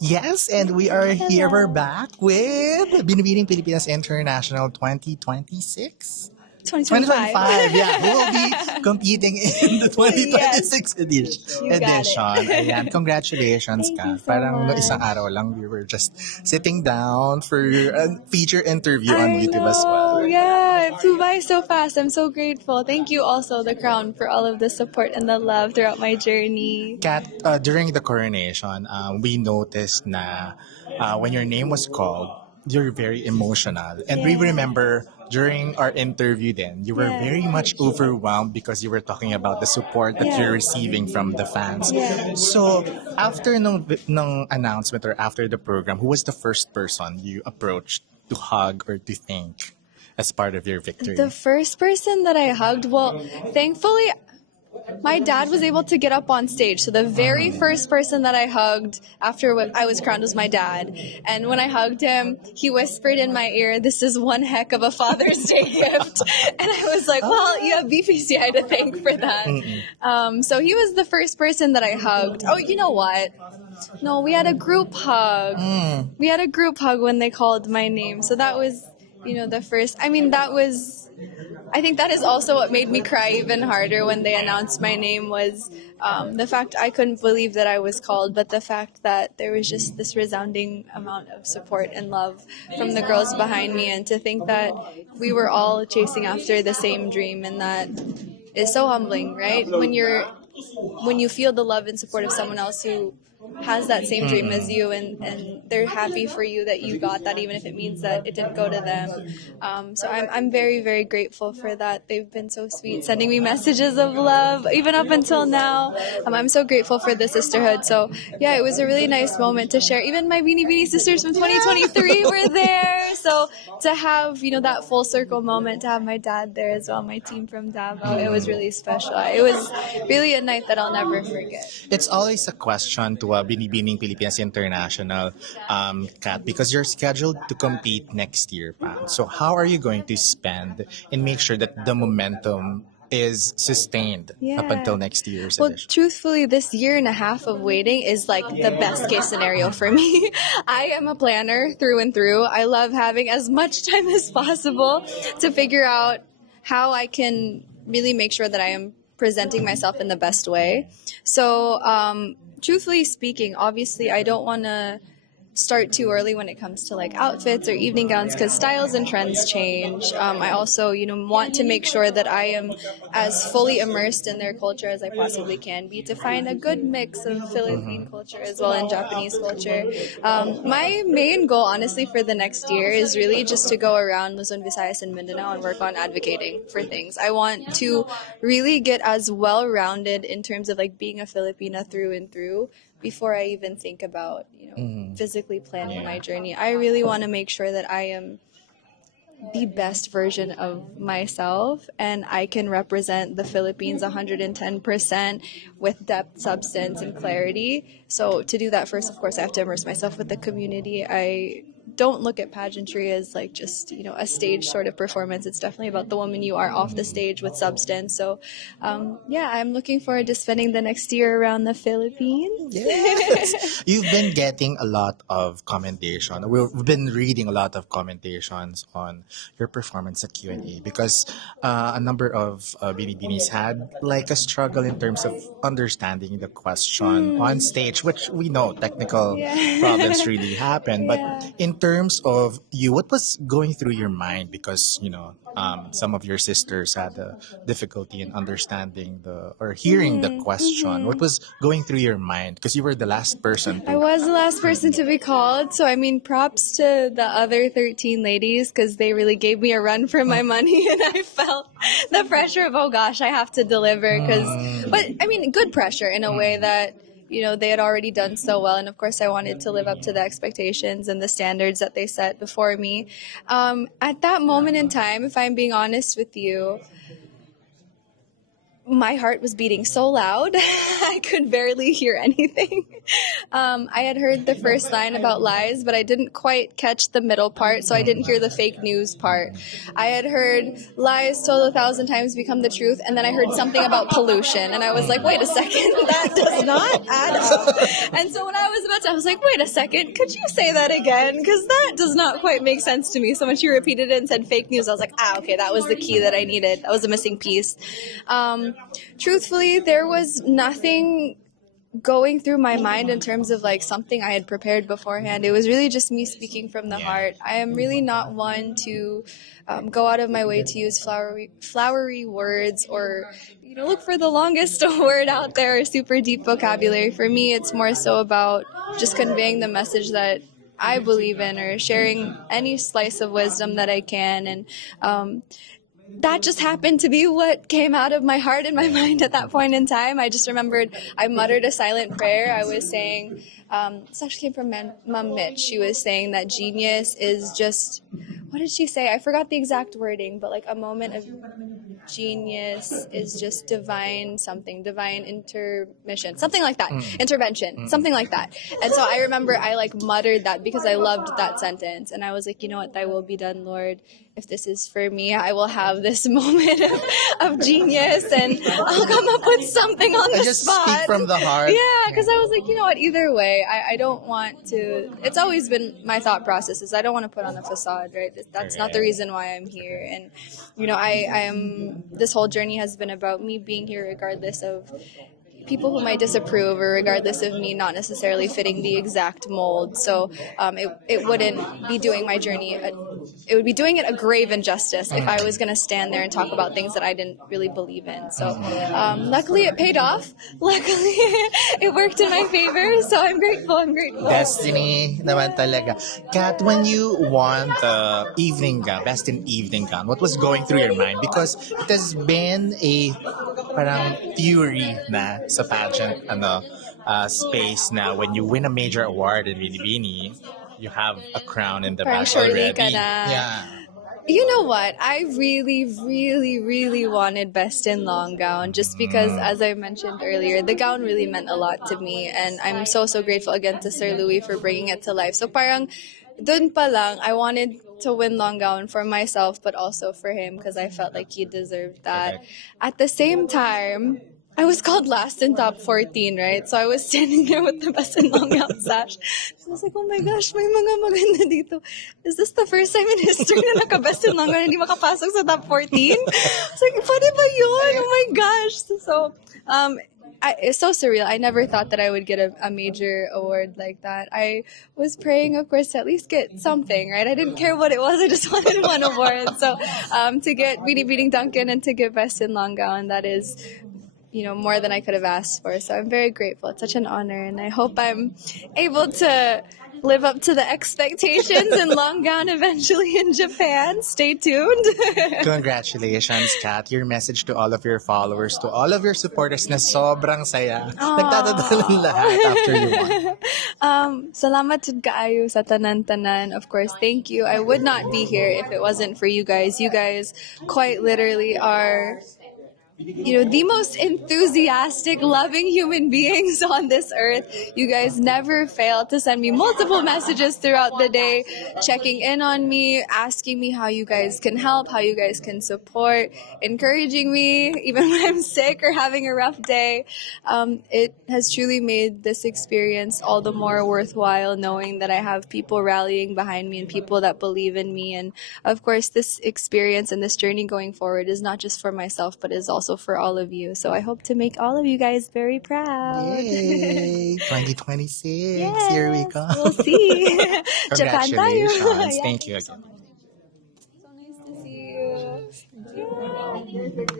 Yes, and we are here. We're Hello. back with Binibining Pilipinas International 2026. 2025. 2025, yeah. We will be competing in the Yes, 2026 edition. you got it. Ayan, congratulations Thank you ka. so Parang no isang much. araw lang, we were just sitting down for a feature interview on I YouTube as well. know. Yeah, it flew by so fast. I'm so grateful. Thank you also, the Crown, for all of the support and the love throughout my journey. Kat, during the coronation, we noticed na when your name was called, you're very emotional. And we Yeah. remember during our interview then, you were Yeah. very much overwhelmed because you were talking about the support that you're Yeah. receiving from the fans. Yeah. So, after nung announcement or after the program, who was the first person you approached to hug or to thank as part of your The victory? first person that I hugged, well, thankfully, my dad was able to get up on stage. So the very first person that I hugged after I was crowned was my dad. And when I hugged him, he whispered in my ear, "This is one heck of a Father's Day gift." And I was like, well, you have BPCI to thank for that. So he was the first person that I hugged. Oh, you know what? No, we had a group hug. We had a group hug when they called my name. So that was, the first. I mean, I think that is also what made me cry even harder when they announced my name was the fact I couldn't believe that I was called, but the fact that there was just this resounding amount of support and love from the girls behind me, and to think that we were all chasing after the same dream, and that is so humbling, right? When you feel the love and support of someone else who has that same dream as you, and they're happy for you that you got that, even if it means that it didn't go to them. So I'm very, very grateful for that. They've been so sweet, sending me messages of love, even up until now. I'm so grateful for the sisterhood. So yeah, it was a really nice moment to share. Even my Beanie sisters from 2023 were there. So to have, that full circle moment, to have my dad there as well, my team from Davao, it was really special. It was really a night that I'll never forget. It's always a question to Binibining Pilipinas International, Kat, because you're scheduled to compete next year pa. So how are you going to spend and make sure that the momentum is sustained up Yeah. until next year's Well, edition? truthfully, this year and a half of waiting is like the best case scenario for me. I am a planner through and through. I love having as much time as possible to figure out how I can really make sure that I am presenting myself in the best way. So, truthfully speaking, obviously, I don't want to start too early when it comes to like outfits or evening gowns, because styles and trends change. I also, want to make sure that I am as fully immersed in their culture as I possibly can be, to find a good mix of Philippine culture as well and Japanese culture. My main goal, honestly, for the next year is really just to go around Luzon, Visayas, and Mindanao and work on advocating for things. I want to really get as well-rounded in terms of like being a Filipina through and through before I even think about, physically planning my journey. I really want to make sure that I am the best version of myself, and I can represent the Philippines 110% with depth, substance, and clarity. So to do that, first, of course, I have to immerse myself with the community. I don't look at pageantry as like just, a stage sort of performance. It's definitely about the woman you are off the stage with substance. So yeah, I'm looking forward to spending the next year around the Philippines. Yes. You've been getting a lot of commentation. We've been reading a lot of commentations on your performance at Q&A because a number of Binibinis had like a struggle in terms of understanding the question on stage, which we know technical Yeah. problems really happen. But Yeah. in terms of you, what was going through your mind? Because, some of your sisters had a difficulty in understanding or hearing the question. What was going through your mind? Because you were the last person I to. was the last person to be called, so I mean, props to the other 13 ladies, because they really gave me a run for my money, and I felt the pressure of, oh gosh, I have to deliver. But I mean, good pressure in a way that, they had already done so well, and of course I wanted to live up to the expectations and the standards that they set before me. At that moment in time, if I'm being honest with you, my heart was beating so loud I could barely hear anything. I had heard the first line about lies, but I didn't quite catch the middle part, so I didn't hear the fake news part. I had heard lies told 1,000 times become the truth, and then I heard something about pollution, and I was like, wait a second, that does not add up. And so when I was about to, I was like, wait a second, could you say that again? Because that does not quite make sense to me. So when she repeated it and said fake news, I was like, okay, that was the key that I needed. That was a missing piece. Truthfully, there was nothing going through my mind in terms of like something I had prepared beforehand. It was really just me speaking from the heart. I am really not one to go out of my way to use flowery words or look for the longest word out there or super deep vocabulary. For me, it's more so about just conveying the message that I believe in or sharing any slice of wisdom that I can. And that just happened to be what came out of my heart and my mind at that point in time. I just remembered I muttered a silent prayer. I was saying, this actually came from Mom Mitch. She was saying that genius is just, what did she say? I forgot the exact wording, but like a moment of genius is just divine intermission, something like that. Intervention, something like that. And so I remember I like muttered that because I loved that sentence. And I was like, you know what, thy will be done, Lord. If this is for me, I will have this moment of genius and I'll come up with something on the just spot. Speak from the heart. Yeah, because I was like, you know what, either way, I don't want to, it's always been my thought process is I don't want to put on a facade, right? That's not the reason why I'm here. And, I am, this whole journey has been about me being here regardless of people who might disapprove or regardless of me not necessarily fitting the exact mold. So it wouldn't be doing my journey, it would be doing it a grave injustice if I was going to stand there and talk about things that I didn't really believe in. So luckily it paid off. Luckily it worked in my favor. So I'm grateful. Destiny naman talaga. Kat, when you won the evening gown, best in evening gown, what was going through your mind? Because it has been a parang theory na sa pageant space na when you win a major award in Binibini, you have a crown in the Parang bag surely already. ka na. Yeah. You know what? I really, really, really wanted best in long gown just because, as I mentioned earlier, the gown really meant a lot to me. And I'm so, so grateful again to Sir Louis for bringing it to life. So parang dun pa lang, I wanted to win long gown for myself, but also for him because I felt like he deserved that. Okay. At the same time, I was called last in top 14, right? So I was standing there with the best in long gown sash. So I was like, oh my gosh, may mga maganda dito. Is this the first time in history na naka-best in long gown hindi makapasok sa top 14? I was like, pwede ba yun? Oh my gosh. So, it's so surreal. I never thought that I would get a major award like that. I was praying, of course, to at least get something, right? I didn't care what it was. I just wanted one award. So to get Binibining Duncan and to get best in long gown, that is more than I could have asked for. So I'm very grateful. It's such an honor. And I hope I'm able to live up to the expectations in long gown eventually in Japan. Stay tuned. Congratulations, Kat. Your message to all of your followers, to all of your supporters na sobrang saya. Nagtatawanan lahat after you won. Salamat jud kaayo sa tanan-tanan. Of course, thank you. I would not be here if it wasn't for you guys. You guys quite literally are the most enthusiastic, loving human beings on this earth. You guys never fail to send me multiple messages throughout the day, checking in on me, asking me how you guys can help, how you guys can support, encouraging me even when I'm sick or having a rough day. It has truly made this experience all the more worthwhile, knowing that I have people rallying behind me and people that believe in me. And of course, this experience and this journey going forward is not just for myself, but is also for all of you. So I hope to make all of you guys very proud. Yay! 2026. Yes, Here we go. we'll see. Japan tayo. Congratulations. Thank you again. So nice to see you. Yeah.